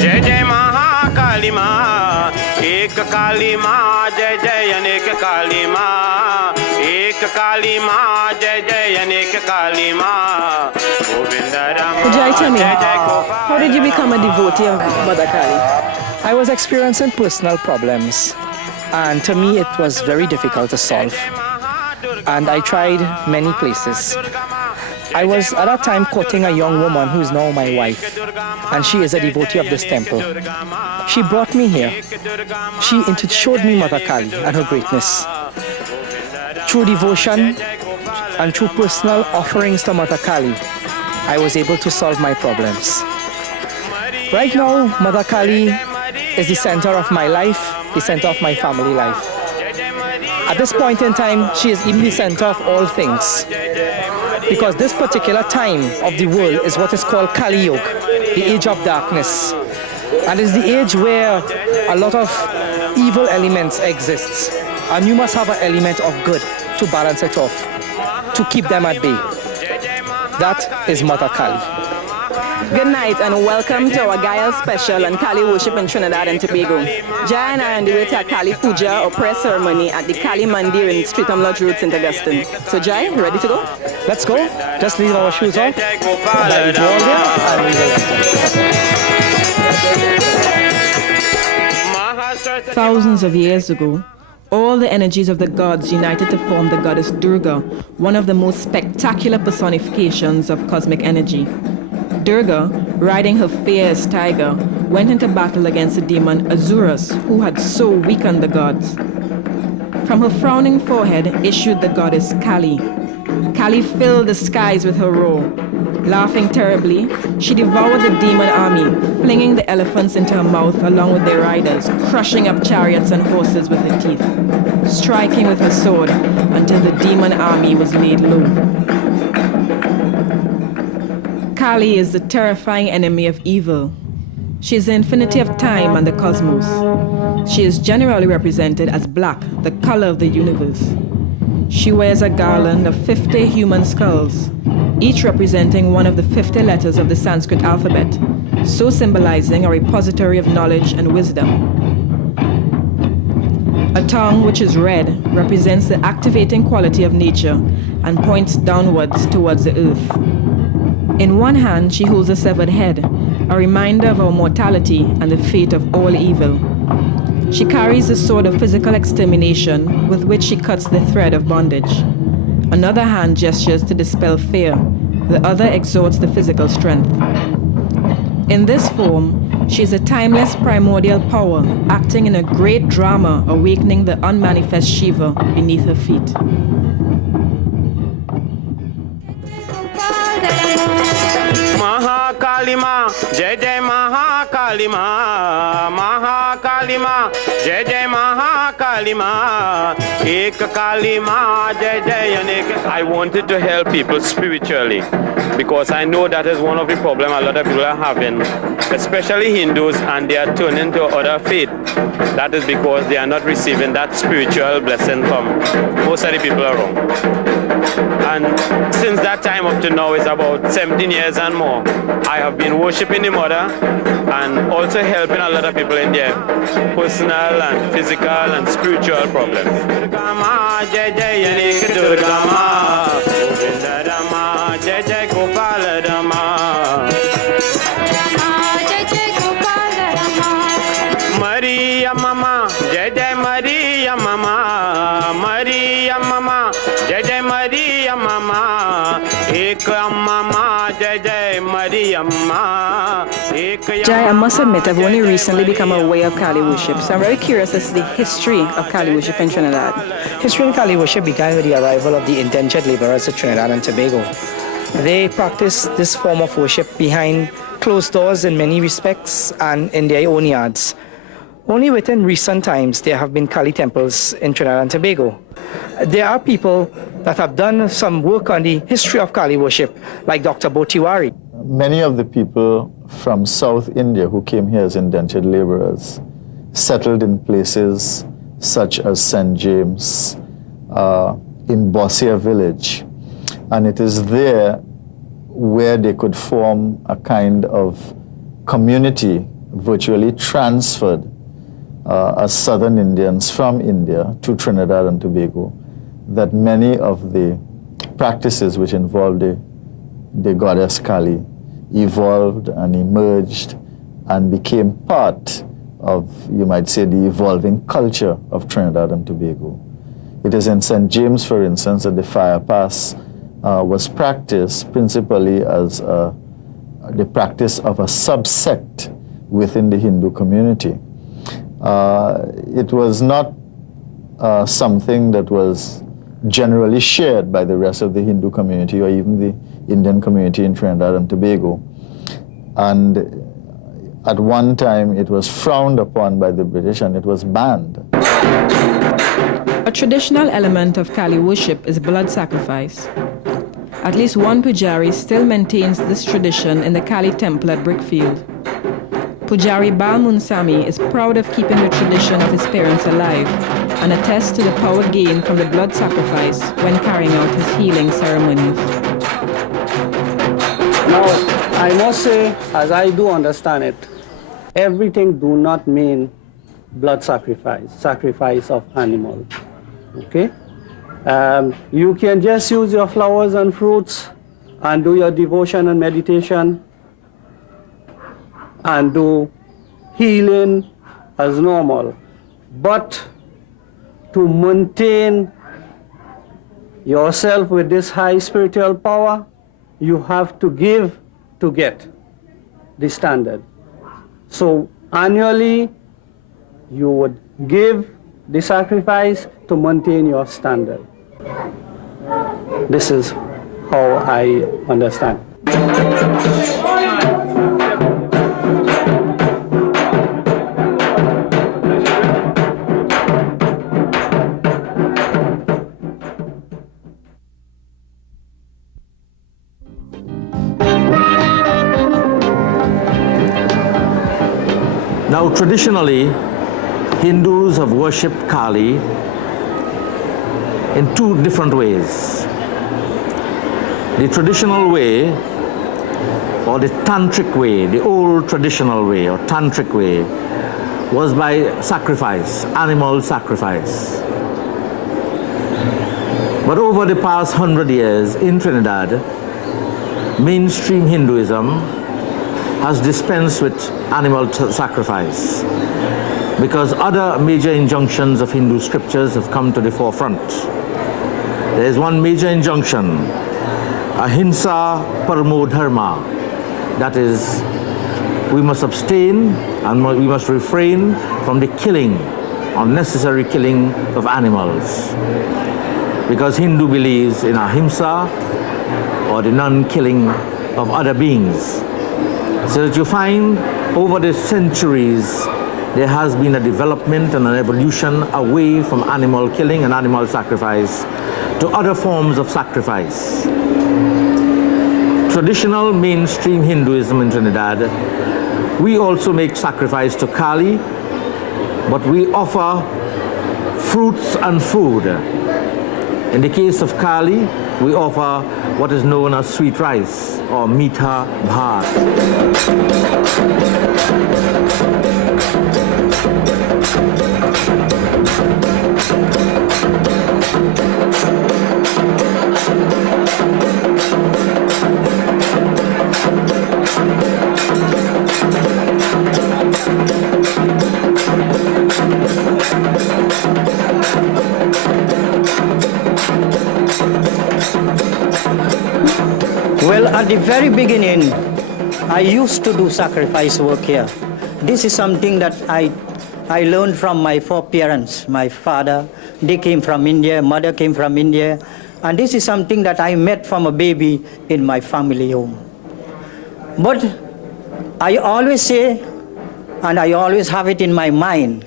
जय जय महाकाली माँ, एक काली माँ जय जय अनेक काली माँ, एक काली माँ जय जय अनेक काली माँ, Govind Ram Jai, tell me, जय जय how did you become a devotee of Mother Kali? I was experiencing personal problems, and to me it was very difficult to solve. And I tried many places. I was at that time courting a young woman who is now my wife, and she is a devotee of this temple. She brought me here. She showed me Mother Kali and her greatness. Through devotion and through personal offerings to Mother Kali, I was able to solve my problems. Right now, Mother Kali is the center of my life, the center of my family life. At this point in time, she is even the center of all things. Because this particular time of the world is what is called Kali Yuga, the age of darkness. And it's the age where a lot of evil elements exist. And you must have an element of good to balance it off, to keep them at bay. That is Mother Kali. Good night and welcome to our Gaia special on Kali Worship in Trinidad and Tobago. Jai and I are on the way to a Kali Puja or prayer ceremony at the Kali Mandir in Streatham Lodge Road, St. Augustine. So Jai, you ready to go? Let's go. Just leave our shoes off. Let it go there and we will enter. Thousands of years ago, all the energies of the gods united to form the goddess Durga, one of the most spectacular personifications of cosmic energy. Durga, riding her fierce tiger, went into battle against the demon Azuras, who had so weakened the gods. From her frowning forehead issued the goddess Kali. Kali filled the skies with her roar. Laughing terribly, she devoured the demon army, flinging the elephants into her mouth along with their riders, crushing up chariots and horses with her teeth, striking with her sword until the demon army was laid low. Kali is the terrifying enemy of evil. She is the infinity of time and the cosmos. She is generally represented as black, the color of the universe. She wears a garland of 50 human skulls, each representing one of the 50 letters of the Sanskrit alphabet, so symbolizing a repository of knowledge and wisdom. A tongue which is red represents the activating quality of nature and points downwards towards the earth. In one hand, she holds a severed head, a reminder of our mortality and the fate of all evil. She carries the sword of physical extermination with which she cuts the thread of bondage. Another hand gestures to dispel fear, the other exalts the physical strength. In this form, she is a timeless primordial power acting in a great drama, awakening the unmanifest Shiva beneath her feet. Mahakali माँ जय जय महाकाली माँ, महाकाली माँ जय जय महाकाली माँ, एक काली माँ जय जय अनेक. I wanted to help people spiritually because I know that is one of the problems a lot of people are having, especially Hindus, and they are turning to other faith. That is because they are not receiving that spiritual blessing from most of the people around. And since that time up to now is about 17 years and more, I have been worshipping the Mother and also helping a lot of people in their personal and physical and spiritual problems. Durga Ma, Jai Jai Anek Durga Ma, Govinda Rama, Jai Jai Gopal Rama. Jai Jai Gopal Rama. Maria Mama, Jai Jai Maria Mama, Maria Mama, Jai Jai Maria Mama, Ek Mama, Jai Jai Maria Mama. Jai, I must admit, I've only recently become aware of Kali worship, so I'm very curious as to the history of Kali worship in Trinidad. History in Kali worship began with the arrival of the indentured laborers to Trinidad and Tobago. They practice this form of worship behind closed doors in many respects and in their own yards. Only within recent times there have been Kali temples in Trinidad and Tobago. There are people that have done some work on the history of Kali worship, like Dr. Botiwari. Many of the people from South India who came here as indentured laborers settled in places such as St. James, in Bossier village. And it is there where they could form a kind of community virtually transferred as Southern Indians from India to Trinidad and Tobago, that many of the practices which involved the goddess Kali evolved and emerged and became part of, you might say, the evolving culture of Trinidad and Tobago. It is in St. James, for instance, that the fire pass was practiced principally as the practice of a subsect within the Hindu community. It was not something that was generally shared by the rest of the Hindu community or even the Indian community in Trinidad and Tobago. And at one time it was frowned upon by the British and it was banned. A traditional element of Kali worship is blood sacrifice. At least one pujari still maintains this tradition in the Kali temple at Brickfield. Pujari Bal Munsami is proud of keeping the tradition of his parents alive and attests to the power gained from the blood sacrifice when carrying out his healing ceremonies. Now, I must say, as I do understand it, everything do not mean blood sacrifice, sacrifice of animal, okay? You can just use your flowers and fruits and do your devotion and meditation and do healing as normal. But to maintain yourself with this high spiritual power, you have to give to get the standard. So annually, you would give the sacrifice to maintain your standard. This is how I understand. Now, traditionally, Hindus have worshipped Kali in two different ways. The traditional way, or the tantric way, the old traditional way or tantric way, was by sacrifice, animal sacrifice. But over the past 100 years in Trinidad, mainstream Hinduism has dispensed with animal sacrifice because other major injunctions of Hindu scriptures have come to the forefront. There is one major injunction, ahimsa paramo dharma, that is, we must abstain and we must refrain from the killing, unnecessary killing of animals, because Hindu believes in ahimsa, or the non-killing of other beings. So that you find over the centuries there has been a development and an evolution away from animal killing and animal sacrifice to other forms of sacrifice. Traditional mainstream Hinduism in Trinidad, we also make sacrifice to Kali, but we offer fruits and food. In the case of Kali, we offer what is known as sweet rice or meetha bhat. Well, at the very beginning, I used to do sacrifice work here. This is something that I learned from my foreparents. My father, they came from India, mother came from India, And this is something that I met from a baby in my family home. But I always say, and I always have it in my mind,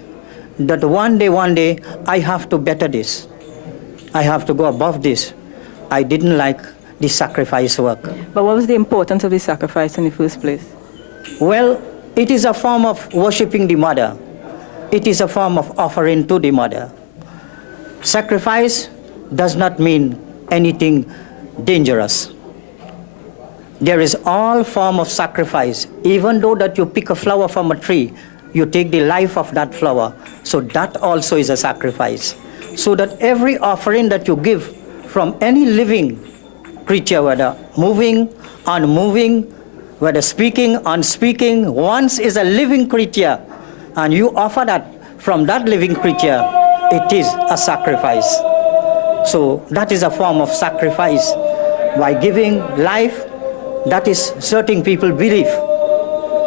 that one day, I have to better this. I have to go above this. I didn't like the sacrifice work. But what was the importance of the sacrifice in the first place? Well, it is a form of worshiping the mother. It is a form of offering to the mother. Sacrifice does not mean anything dangerous. There is all form of sacrifice. Even though that you pick a flower from a tree, you take the life of that flower. So that also is a sacrifice. So that every offering that you give from any living creature, whether moving, unmoving, whether speaking, unspeaking, once is a living creature, and you offer that from that living creature, it is a sacrifice. So that is a form of sacrifice. By giving life, that is certain people believe.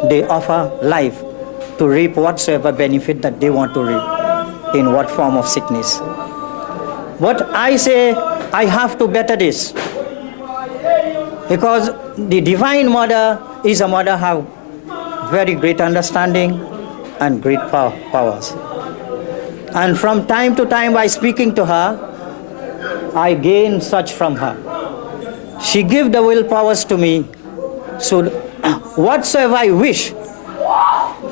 They offer life to reap whatsoever benefit that they want to reap, in what form of sickness. But I say, I have to better this. Because the Divine Mother is a mother have very great understanding and great powers. And from time to time by speaking to her, I gain such from her. She give the will powers to me, so whatsoever I wish,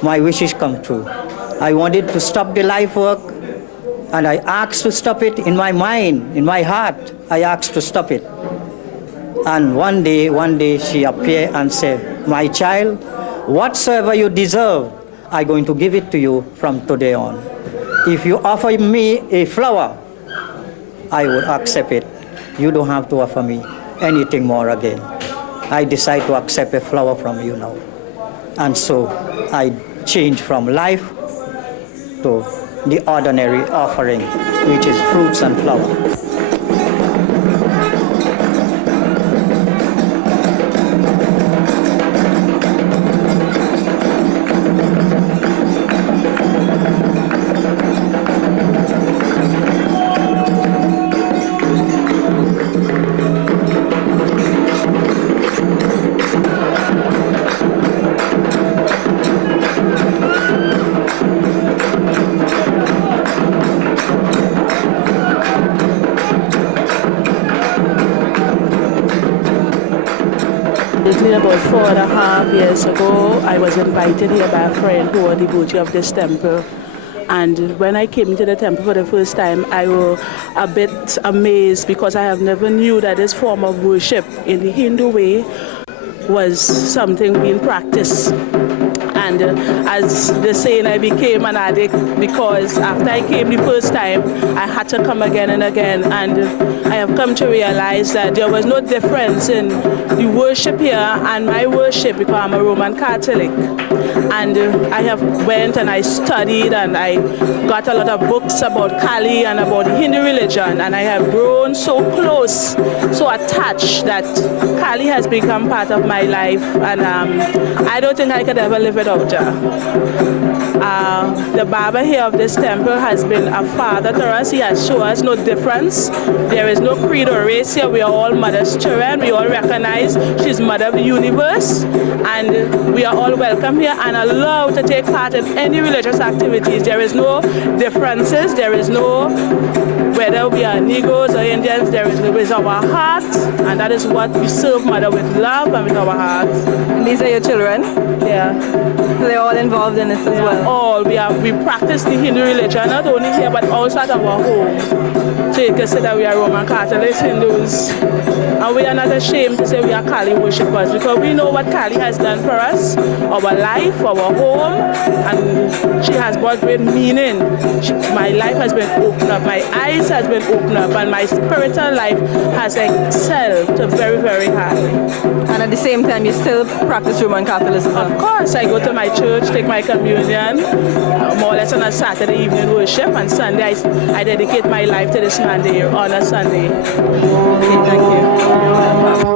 my wishes come true. I wanted to stop the life work, and I asked to stop it in my mind, in my heart. I asked to stop it. And one day she appeared and said, my child, whatsoever you deserve, I'm going to give it to you from today on. If you offer me a flower, I would accept it. You don't have to offer me anything more again. I decide to accept a flower from you now. And so I change from life to the ordinary offering, which is fruits and flowers. About 4.5 years ago, I was invited here by a friend who was the devotee of this temple. And when I came into the temple for the first time, I was a bit amazed because I have never knew that this form of worship in the Hindu way was something being practiced. And as the saying, I became an addict because after I came the first time, I had to come again and again. And I have come to realize that there was no difference in the worship here and my worship because I'm a Roman Catholic. And I have went and I studied and I got a lot of books about Kali and about the Hindu religion. And I have grown so close, so attached that Kali has become part of my life. And I don't think I could ever live without her. The Baba here of this temple has been a father to us. He has shown us no difference. There is no creed or race here. We are all mother's children. We all recognize she's mother of the universe. And we are all welcome here and allowed to take part in any religious activities. There is no differences. There is no whether we are Negroes or Indians. There is with our heart. And that is what we serve Mother with love and with our heart. And these are your children? Yeah. So they're all involved in this as well? All. We practice the Hindu religion, not only here, but also at our home. So you can say that we are Roman Catholics, Hindus. And we are not ashamed to say we are Kali worshippers because we know what Kali has done for us, our life, our home, and she has brought great meaning. My life has been opened up, my eyes has been opened up, and my spiritual life has excelled to very, very high. And at the same time, you still practice Roman Catholicism? Of course, I go to my church, take my communion, more or less on a Saturday evening worship, and Sunday I dedicate my life to this man here on a Sunday. Okay, thank you.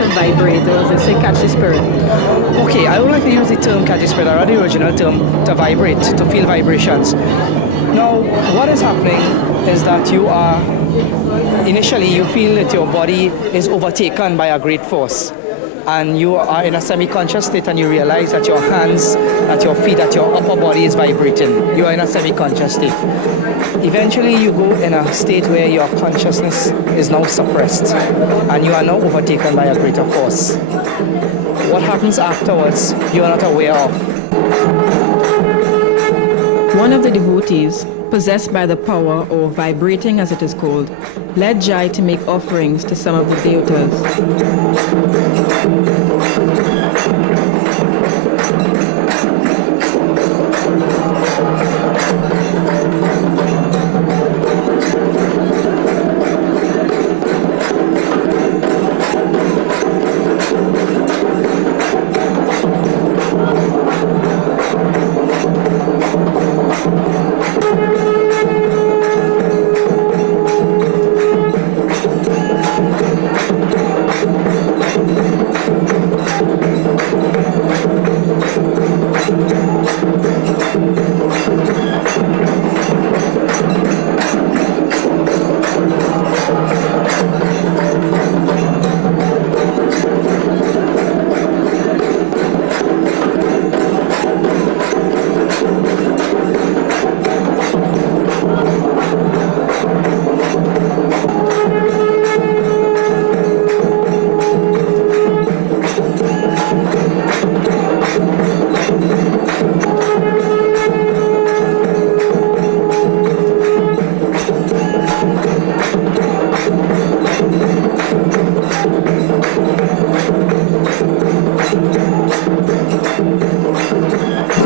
to vibrate, or as they say, catch the spirit? Okay, I don't like to use the term catch the spirit, or the original term to vibrate, to feel vibrations. Now, what is happening is that initially you feel that your body is overtaken by a great force. And you are in a semi-conscious state and you realize that your hands, that your feet, that your upper body is vibrating. You are in a semi-conscious state. Eventually you go in a state where your consciousness is now suppressed and you are now overtaken by a greater force. What happens afterwards, you are not aware of. One of the devotees, possessed by the power, or vibrating as it is called, led Jai to make offerings to some of the deotas.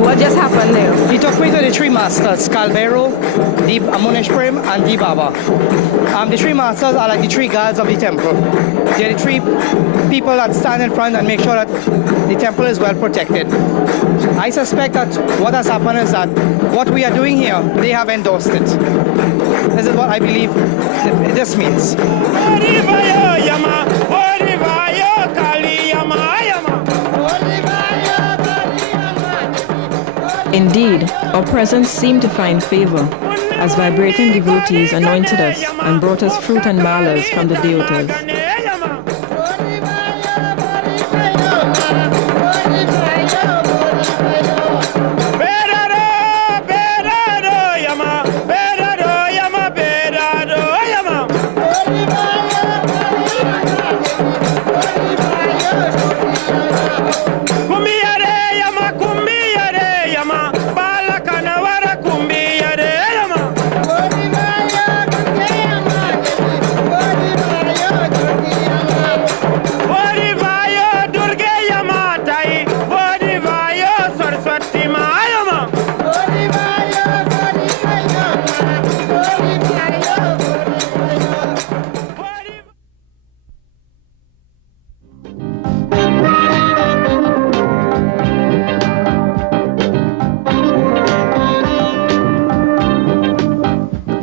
What just happened there? He took me to the three masters, Calvero, the Amuneshprim, and the Baba. The three masters are like the three guards of the temple. They're the three people that stand in front and make sure that the temple is well protected. I suspect that what has happened is that what we are doing here, they have endorsed it. This is what I believe this means. Indeed, our presence seemed to find favor, as vibrating devotees anointed us and brought us fruit and malas from the deotas.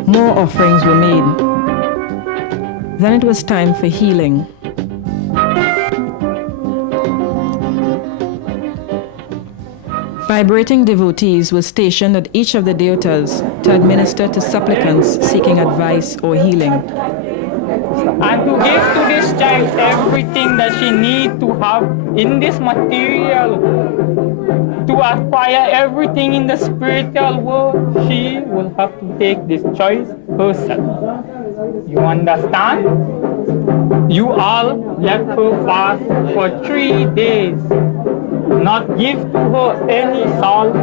More offerings were made. Then it was time for healing. Vibrating devotees were stationed at each of the deotas to administer to supplicants seeking advice or healing. And to give to this child everything that she needs to have in this material, to acquire everything in the spiritual world, she will have to take this choice herself. You understand? You all let her fast for 3 days, not give to her any salt,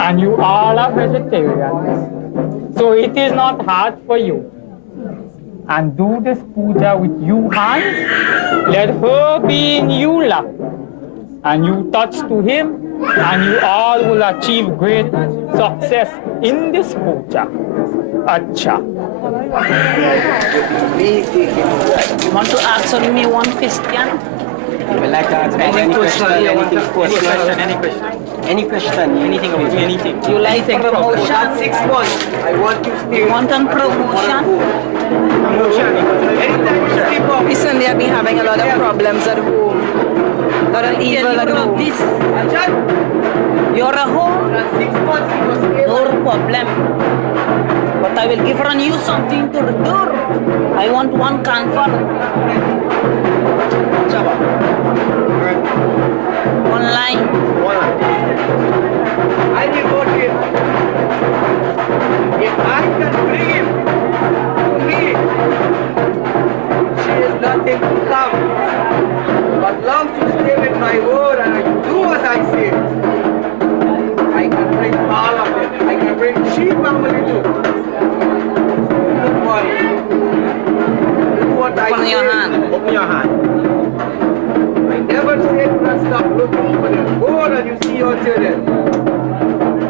and you all are vegetarians. So it is not hard for you. And do this puja with you hands. Let her be in you lap. And you touch to him, and you all will achieve great success in this puja. Acha. You want to ask me one question? You would like to ask any question? Any question? Any question, anything about anything. You like promotion? Not 6 months. I want you to stay. You want on promotion? Anytime you sleep off. Recently, I've been having a lot of problems at home. A lot of evil at home. This. You're a home? 6 months he was here. No problem. But I will give on you something to do. I want one comfort. One line. I will go to him. If I can bring him to me, she is nothing to come. But long to stay with my word and I do what I say. I can bring all of them. I can bring she family too. Don't worry. Do what I Open say. your hand. Open your hand. I never said to stop looking for them. Go on and you see your children.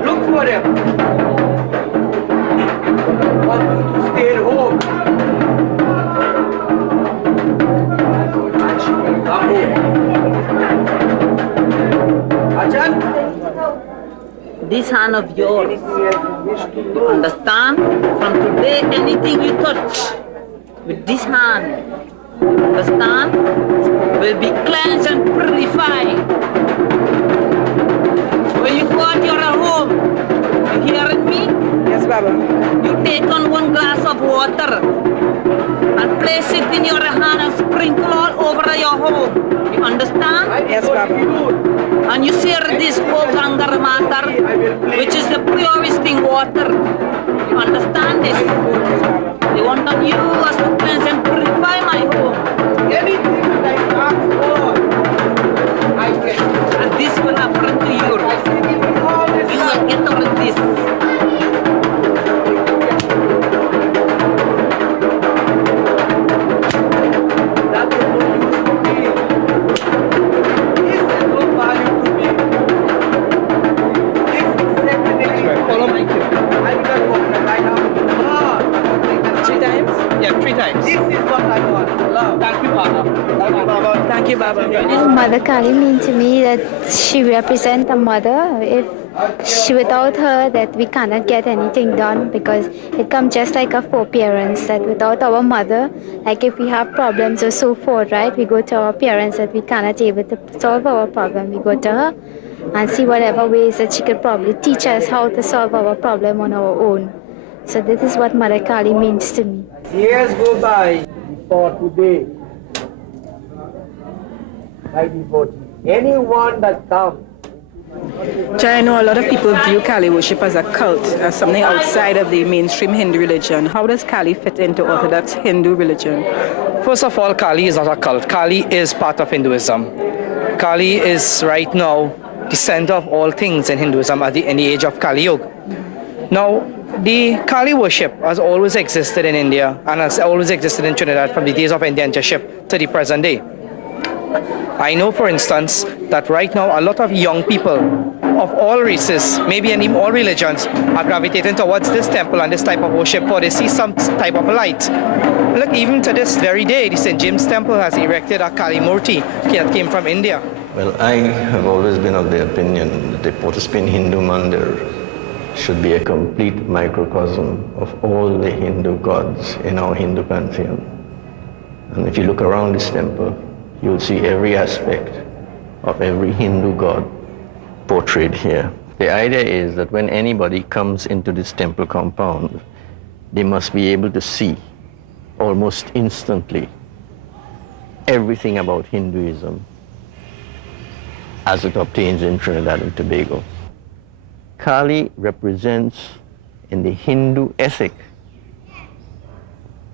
Look for them. I want you to stay at home. And she will come home. Ajahn? This hand of yours. You understand? From today, anything you touch with this hand, understand, will be cleansed and purified. When you go out your home, you hearing me? Yes, Baba. You take on one glass of water and place it in your hand and sprinkle all over your home. You understand? Yes, Baba. And you share this Gangar matter, which is the purest thing water. You understand this? They want on you as to cleanse and purify my home. Anything that I ask for, I get. And this will happen to you. I say, give me all this. You will get over this. That is no use to me. This is no value to me. This is second nature. Follow my cue. I will not go because I have God. 3 times? Yeah, 3 times. This is what I want. Love. Thank you, Baba. Thank you, Baba. Thank you, Baba. Mother Kali means to me that she represents a mother. Without her, that we cannot get anything done, because it comes just like a forbearance, that without our mother, like if we have problems or so forth, right, we go to our parents, that we cannot able to solve our problem. We go to her and see whatever ways that she could probably teach us how to solve our problem on our own. So this is what Mother Kali means to me. Years go by before today. My devotee. Anyone that comes. Jai, I know a lot of people view Kali worship as a cult, as something outside of the mainstream Hindu religion. How does Kali fit into Orthodox Hindu religion? First of all, Kali is not a cult. Kali is part of Hinduism. Kali is right now the center of all things in Hinduism in the age of Kali Yuga. Now, the Kali worship has always existed in India and has always existed in Trinidad from the days of indentureship to the present day. I know, for instance, that right now a lot of young people of all races, maybe and even all religions, are gravitating towards this temple and this type of worship, for they see some type of light. Look, even to this very day, the St. James Temple has erected a Kali Murti that came from India. Well, I have always been of the opinion that the Port of Spain Hindu Mandir should be a complete microcosm of all the Hindu gods in our Hindu pantheon. And if you look around this temple, you'll see every aspect of every Hindu god portrayed here. The idea is that when anybody comes into this temple compound, they must be able to see almost instantly everything about Hinduism as it obtains in Trinidad and Tobago. Kali represents, in the Hindu ethic,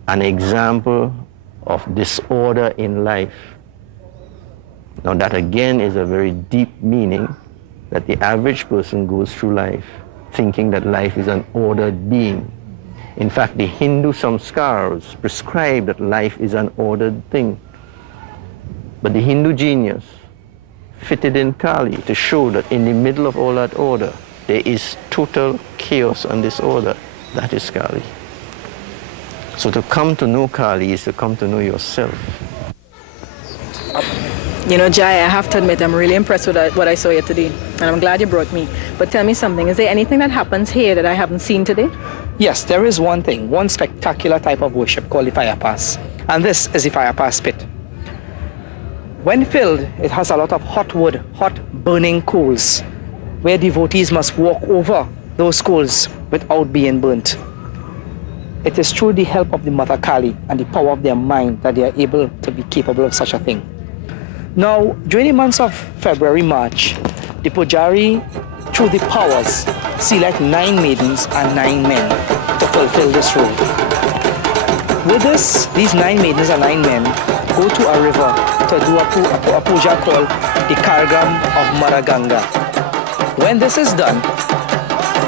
an example of disorder in life. Now that again is a very deep meaning, that the average person goes through life thinking that life is an ordered being. In fact, the Hindu samskars prescribe that life is an ordered thing. But the Hindu genius fitted in Kali to show that in the middle of all that order, there is total chaos and disorder. That is Kali. So to come to know Kali is to come to know yourself. You know, Jai, I have to admit, I'm really impressed with what I saw here today. and I'm glad you brought me. But tell me something, is there anything that happens here that I haven't seen today? Yes, there is one thing, one spectacular type of worship called the fire pass. And this is the fire pass pit. When filled, it has a lot of hot wood, hot burning coals, where devotees must walk over those coals without being burnt. It is through the help of the Mother Kali and the power of their mind that they are able to be capable of such a thing. Now, during the months of February, March, the Pujari, through the powers, select 9 maidens and 9 men to fulfill this role. With this, these 9 maidens and 9 men go to a river to do a puja called the Kargam of Mother Ganga. When this is done,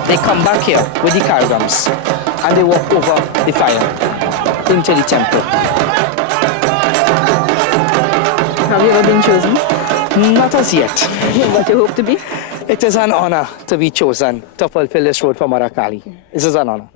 they come back here with the Kargams and they walk over the fire into the temple. Have you ever been chosen? Not as yet. But you hope to be? It is an honor to be chosen to fulfill this role for Mother Kali. This is an honor.